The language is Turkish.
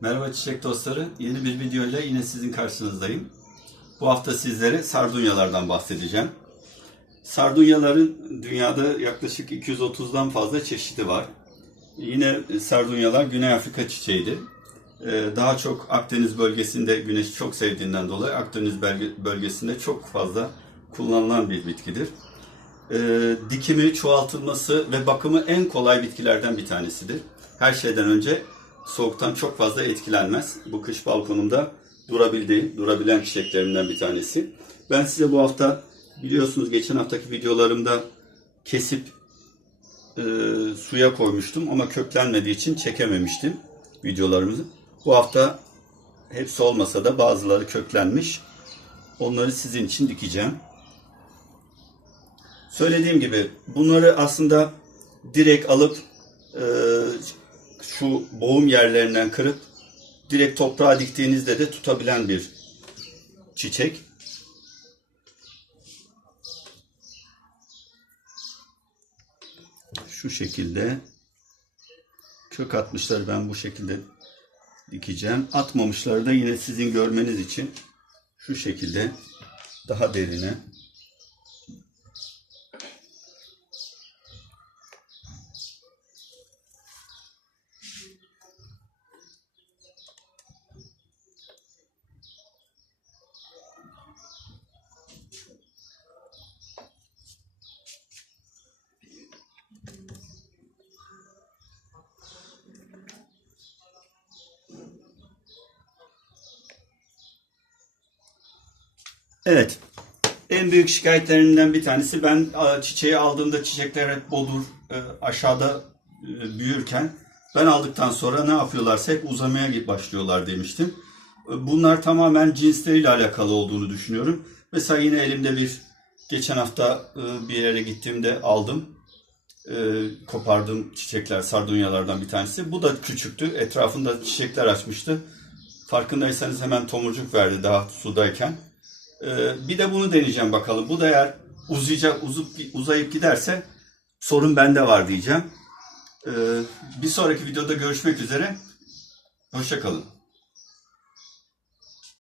Merhaba çiçek dostları. Yeni bir video ile yine sizin karşınızdayım. Bu hafta sizlere sardunyalardan bahsedeceğim. Sardunyaların dünyada yaklaşık 230'dan fazla çeşidi var. Yine sardunyalar Güney Afrika çiçeğidir. Ee, Daha çok Akdeniz bölgesinde güneşi çok sevdiğinden dolayı Akdeniz bölgesinde çok fazla kullanılan bir bitkidir. Ee, Dikimi, çoğaltılması ve bakımı en kolay bitkilerden bir tanesidir. Her şeyden önce soğuktan çok fazla etkilenmez. Bu kış balkonumda durabildiği, durabilen çiçeklerimden bir tanesi. Ben size bu hafta biliyorsunuz geçen haftaki videolarımda kesip e, suya koymuştum ama köklenmediği için çekememiştim videolarımızı. Bu hafta hepsi olmasa da bazıları köklenmiş. Onları sizin için dikeceğim. Söylediğim gibi bunları aslında direkt alıp e, şu boğum yerlerinden kırıp direkt toprağa diktiğinizde de tutabilen bir çiçek. Şu şekilde kök atmışları ben bu şekilde dikeceğim. Atmamışları da yine sizin görmeniz için şu şekilde daha derine Evet. En büyük şikayetlerinden bir tanesi ben a, çiçeği aldığımda çiçekler hep bodur e, aşağıda e, büyürken ben aldıktan sonra ne yapıyorlarsa hep uzamaya başlıyorlar demiştim. E, Bunlar tamamen cinsleriyle alakalı olduğunu düşünüyorum. Mesela yine elimde bir geçen hafta e, bir yere gittiğimde aldım. E, kopardığım çiçekler sardunyalardan bir tanesi. Bu da küçüktü. Etrafında çiçekler açmıştı. Farkındaysanız hemen tomurcuk verdi daha sudayken. Ee, bir de bunu deneyeceğim bakalım. Bu da eğer uzayacak, uzup, uzayıp giderse sorun bende var diyeceğim. Ee, bir sonraki videoda görüşmek üzere. Hoşçakalın.